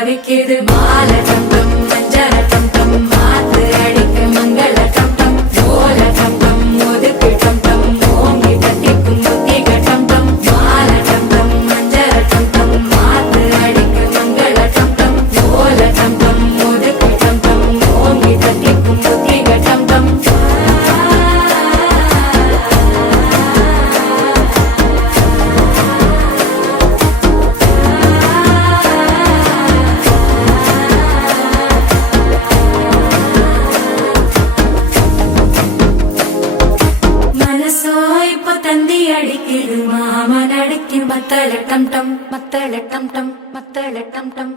தவிக்குது மால டம் டம் மஞ்சர டம் டம் மாத்து அடிக்க மங்கள டம் டம் ஓல டம் டம் ஒதுக்கு டம் டம் ஓங்கி தட்டிக்கும் முத்திக டம் டம் மால டம் டம் மஞ்சர டம் டம் மாத்து அடிக்க மங்கள டம் டம் ஓல டம் டம் ஒதுக்கு டம் டம் ஓங்கி தட்டிக்கும் முத்திக டம் டம் தந்தி அடிக்குது மாமன் அடிக்கும் மத்தள டம் டம் மத்தள டம் டம் மத்தள டம் டம்